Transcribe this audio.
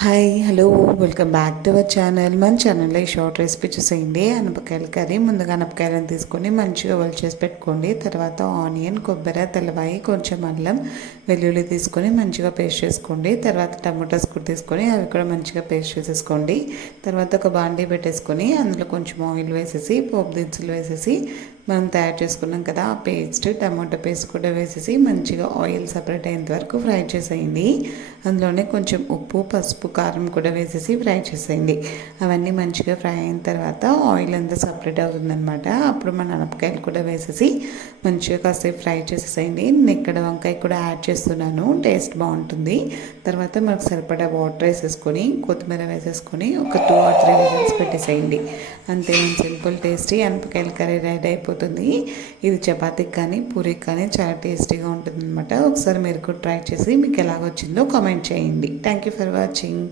Hi hello welcome back to our channel. మన ఛానల్లో ఈ షార్ట్ రెసిపీ చూసేయండి. అనపకాయల కర్రీ. ముందుగా అనపకాయలను తీసుకొని మంచిగా చేసి పెట్టుకోండి. తర్వాత ఆనియన్, కొబ్బరి, తెల్లవాయి, కొంచెం అల్లం, వెల్లుల్లి తీసుకొని మంచిగా పేస్ట్ చేసుకోండి. తర్వాత టమాటాస్ కూడా తీసుకొని అవి కూడా మంచిగా పేస్ట్ చేసేసుకోండి. తర్వాత ఒక బాండీ పెట్టేసుకొని అందులో కొంచెం ఆయిల్ వేసేసి పోపు దినుసులు వేసేసి మనం తయారు చేసుకున్నాం కదా ఆ పేస్ట్, టమాటో పేస్ట్ కూడా వేసేసి మంచిగా ఆయిల్ సపరేట్ అయ్యేంత వరకు ఫ్రై చేసేయండి. అందులోనే కొంచెం ఉప్పు, పసుపు, కారం కూడా వేసేసి ఫ్రై చేసేయండి. అవన్నీ మంచిగా ఫ్రై అయిన తర్వాత ఆయిల్ అంతా సపరేట్ అవుతుందన్నమాట. అప్పుడు మన అనపకాయలు కూడా వేసేసి మంచిగా కాసేపు ఫ్రై చేసేసేయండి. నేను ఇక్కడ వంకాయ కూడా యాడ్ చేస్తున్నాను, టేస్ట్ బాగుంటుంది. తర్వాత మనకు సరిపడా వాటర్ వేసేసుకొని కొత్తిమీర వేసేసుకొని ఒక 2 or 3 విజిల్స్ పెట్టేసేయండి. అంతే, సింపుల్ టేస్టీ అనపకాయల కర్రీ రెడీ అయిపోతుంది. ఇది చపాతీకి కానీ పూరికి కానీ చాలా టేస్టీగా ఉంటుంది అనమాట. ఒకసారి మీరు కూడా ట్రై చేసి మీకు ఎలాగొచ్చిందో కామెంట్ చేయండి. Thank you for watching.